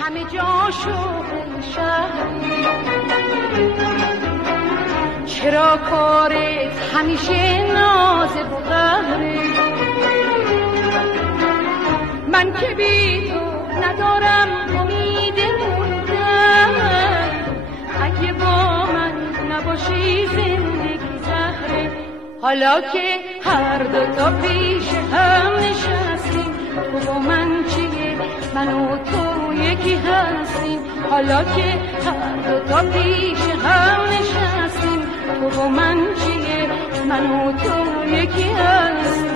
همه جا شغل شهری، چرا کارت همیشه نازه و قهره؟ من که بی تو ندارم امید موندن، اگه با من نباشی زندگی زهره. حالا که هر دوتا پیش هم نشستیم، تو و من چیه؟ من و تو یکی هستیم. حالا که هر دوتا پیش هم نشستیم، تو و من چیه؟ من و تو یکی هستیم.